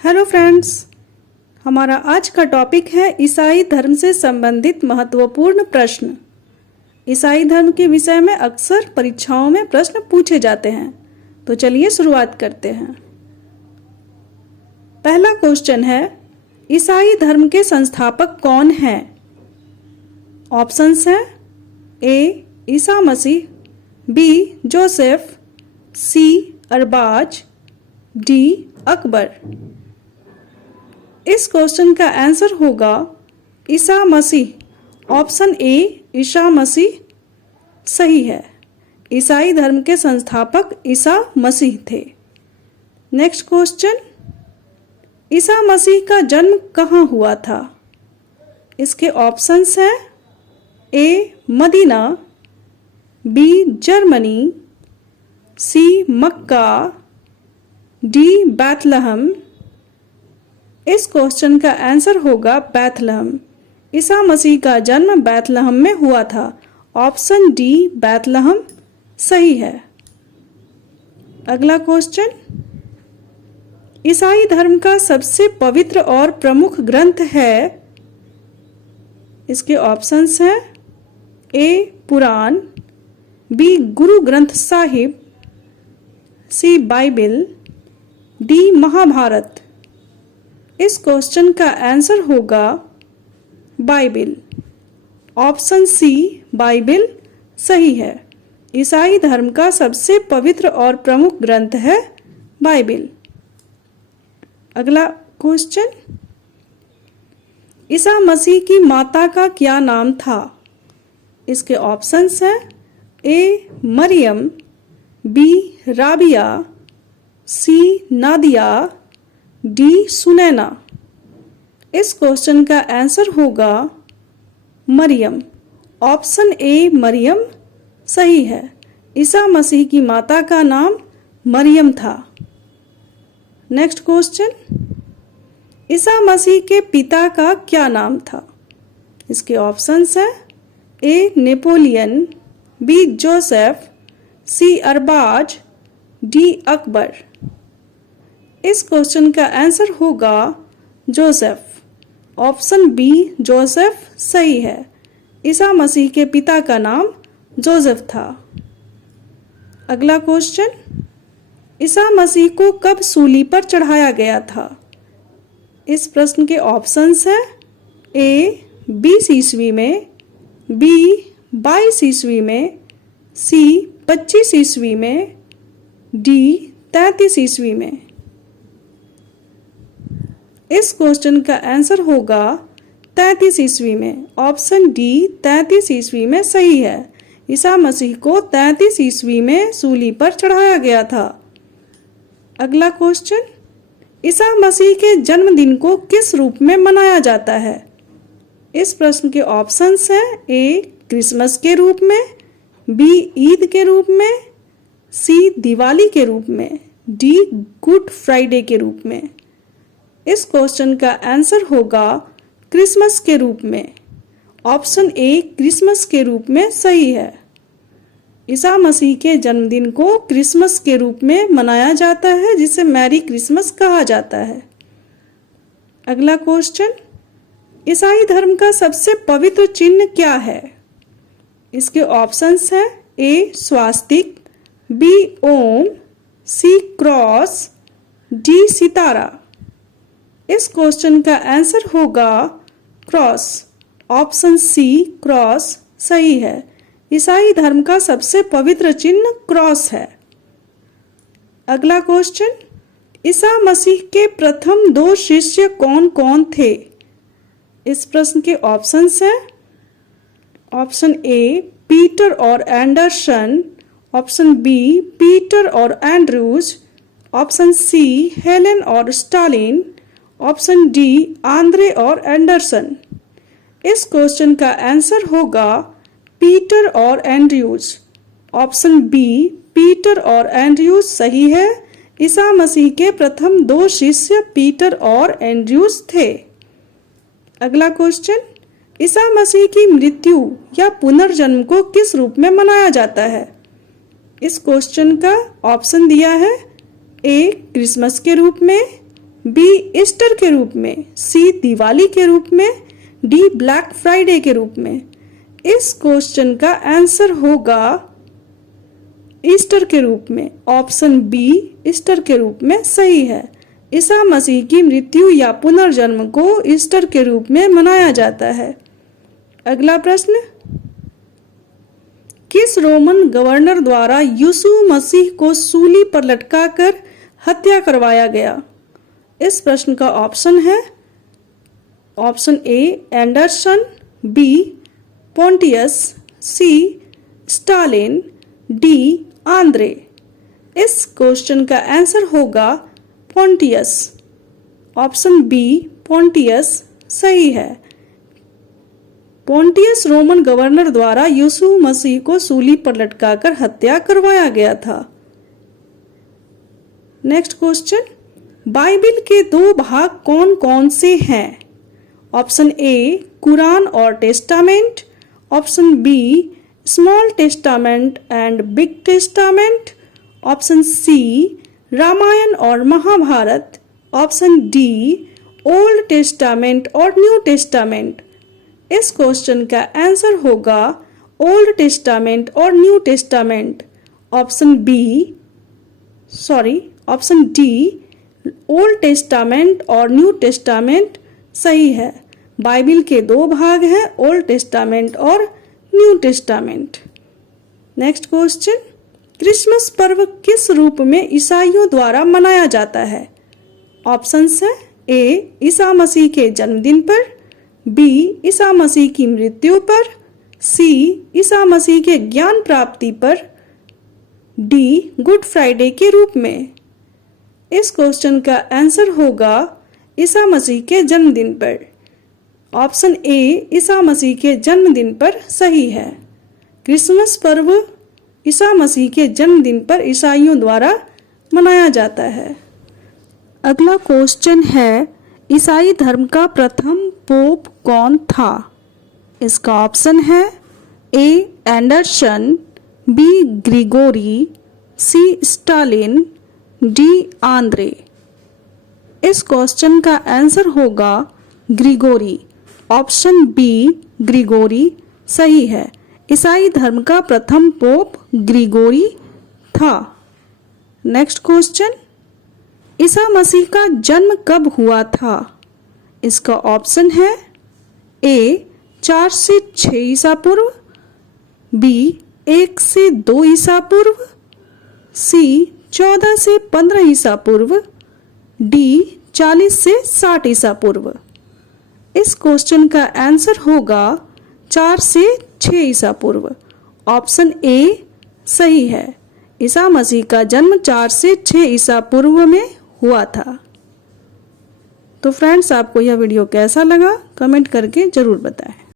Hello friends, हमारा आज का टॉपिक है ईसाई धर्म से संबंधित महत्वपूर्ण प्रश्न। ईसाई धर्म के विषय में अक्सर परीक्षाओं में प्रश्न पूछे जाते हैं, तो चलिए शुरुआत करते हैं। पहला क्वेश्चन है, ईसाई धर्म के संस्थापक कौन हैं? ऑप्शंस हैं ए ईसा मसीह, बी जोसेफ, सी अरबाज, डी अकबर। इस क्वेश्चन का आंसर होगा ईसा मसीह। ऑप्शन ए ईसा मसीह सही है। ईसाई धर्म के संस्थापक ईसा मसीह थे। नेक्स्ट क्वेश्चन, ईसा मसीह का जन्म कहाँ हुआ था? इसके ऑप्शंस हैं ए मदीना, बी जर्मनी, सी मक्का, डी बैथलहम। इस क्वेश्चन का आंसर होगा बैथलहम। ईसा मसीह का जन्म बैथलहम में हुआ था। ऑप्शन डी बैथलहम सही है। अगला क्वेश्चन, ईसाई धर्म का सबसे पवित्र और प्रमुख ग्रंथ है। इसके ऑप्शंस हैं ए पुराण, बी गुरु ग्रंथ साहिब, सी बाइबिल, डी महाभारत। इस क्वेश्चन का आंसर होगा बाइबिल। ऑप्शन सी बाइबिल सही है। ईसाई धर्म का सबसे पवित्र और प्रमुख ग्रंथ है बाइबिल। अगला क्वेश्चन, ईसा मसीह की माता का क्या नाम था? इसके ऑप्शंस हैं ए मरियम, बी राबिया, सी नादिया, डी सुनैना। इस क्वेश्चन का आंसर होगा मरियम। ऑप्शन ए मरियम सही है। ईसा मसीह की माता का नाम मरियम था। नेक्स्ट क्वेश्चन, ईसा मसीह के पिता का क्या नाम था? इसके ऑप्शंस हैं ए नेपोलियन, बी जोसेफ, सी अरबाज, डी अकबर। इस क्वेश्चन का आंसर होगा जोसेफ। ऑप्शन बी जोसेफ सही है। ईसा मसीह के पिता का नाम जोसेफ था। अगला क्वेश्चन, ईसा मसीह को कब सूली पर चढ़ाया गया था? इस प्रश्न के ऑप्शंस हैं ए 20 ईस्वी में, बी 22 ईस्वी में, सी 25 ईस्वी में, डी 33 ईस्वी में। इस क्वेश्चन का आंसर होगा 33 ईस्वी में। ऑप्शन डी 33 ईस्वी में सही है। ईसा मसीह को 33 ईस्वी में सूली पर चढ़ाया गया था। अगला क्वेश्चन, ईसा मसीह के जन्मदिन को किस रूप में मनाया जाता है? इस प्रश्न के ऑप्शंस हैं ए क्रिसमस के रूप में, बी ईद के रूप में, सी दिवाली के रूप में, डी गुड फ्राइडे के रूप में। इस क्वेश्चन का आंसर होगा क्रिसमस के रूप में। ऑप्शन ए क्रिसमस के रूप में सही है। ईसा मसीह के जन्मदिन को क्रिसमस के रूप में मनाया जाता है, जिसे मैरी क्रिसमस कहा जाता है। अगला क्वेश्चन, ईसाई धर्म का सबसे पवित्र चिन्ह क्या है? इसके ऑप्शंस हैं ए स्वास्तिक, बी ओम, सी क्रॉस, डी सितारा। इस क्वेश्चन का आंसर होगा क्रॉस। ऑप्शन सी क्रॉस सही है। ईसाई धर्म का सबसे पवित्र चिन्ह क्रॉस है। अगला क्वेश्चन, ईसा मसीह के प्रथम 2 शिष्य कौन कौन थे? इस प्रश्न के ऑप्शंस हैं ऑप्शन ए पीटर और एंडरसन, ऑप्शन बी पीटर और एंड्रूज, ऑप्शन सी हेलेन और स्टालिन, ऑप्शन डी आंद्रे और एंडरसन। इस क्वेश्चन का आंसर होगा पीटर और एंड्रयूज। ऑप्शन बी पीटर और एंड्रयूज सही है। ईसा मसीह के प्रथम 2 शिष्य पीटर और एंड्रयूज थे। अगला क्वेश्चन, ईसा मसीह की मृत्यु या पुनर्जन्म को किस रूप में मनाया जाता है? इस क्वेश्चन का ऑप्शन दिया है ए क्रिसमस के रूप में, बी ईस्टर के रूप में, सी दिवाली के रूप में, डी ब्लैक फ्राइडे के रूप में। इस क्वेश्चन का आंसर होगा ईस्टर के रूप में। ऑप्शन बी ईस्टर के रूप में सही है। ईसा मसीह की मृत्यु या पुनर्जन्म को ईस्टर के रूप में मनाया जाता है। अगला प्रश्न, किस रोमन गवर्नर द्वारा यीशु मसीह को सूली पर लटकाकर हत्या करवाया गया? इस प्रश्न का ऑप्शन है option A Anderson, B Pontius, C Stalin, D Andre. इस क्वेश्चन का आंसर होगा पोंटियस। ऑप्शन बी पोंटियस सही है। पोंटियस रोमन गवर्नर द्वारा यीशु मसीह को सूली पर लटकाकर हत्या करवाया गया था। नेक्स्ट क्वेश्चन, बाइबिल के दो भाग कौन कौन से हैं? ऑप्शन ए कुरान और testament, option B small testament and big testament, option C Ramayana और Mahabharata, option D old testament और न्यू टेस्टामेंट। इस क्वेश्चन का आंसर होगा ओल्ड टेस्टामेंट और new testament. Option D old testament और न्यू टेस्टामेंट सही है। बाइबिल के दो भाग हैं, ओल्ड टेस्टामेंट और new testament. Next question, Christmas पर्व किस रूप में ईसाइयों द्वारा मनाया जाता है? ऑप्शंस है ए ईसा मसीह के जन्मदिन पर, बी ईसा मसीह की मृत्यु पर, सी ईसा मसीह के ज्ञान प्राप्ति पर, डी गुड फ्राइडे के रूप में। इस क्वेश्चन का आंसर होगा ईसा मसीह के जन्मदिन पर। ऑप्शन ए ईसा मसीह के जन्मदिन पर सही है। क्रिसमस पर्व ईसा मसीह के जन्मदिन पर ईसाइयों द्वारा मनाया जाता है। अगला क्वेश्चन है, ईसाई धर्म का प्रथम पोप कौन था? इसका ऑप्शन है ए एंडरसन, बी ग्रिगोरी, सी स्टालिन, डी आंद्रे। इस क्वेश्चन का आंसर होगा ग्रिगोरी। ऑप्शन बी ग्रिगोरी सही है। ईसाई धर्म का प्रथम पोप ग्रिगोरी था। नेक्स्ट क्वेश्चन, ईसा मसीह का जन्म कब हुआ था? इसका ऑप्शन है ए 4 से 6 ईसा पूर्व, बी 1 से 2 ईसा पूर्व, सी 14 से 15 ईसा पूर्व, डी 40 से 60 ईसा पूर्व। इस क्वेश्चन का आंसर होगा 4 से 6 ईसा पूर्व। ऑप्शन ए सही है। ईसा मसीह का जन्म 4 से 6 ईसा पूर्व में हुआ था। तो फ्रेंड्स, आपको यह वीडियो कैसा लगा कमेंट करके जरूर बताएं।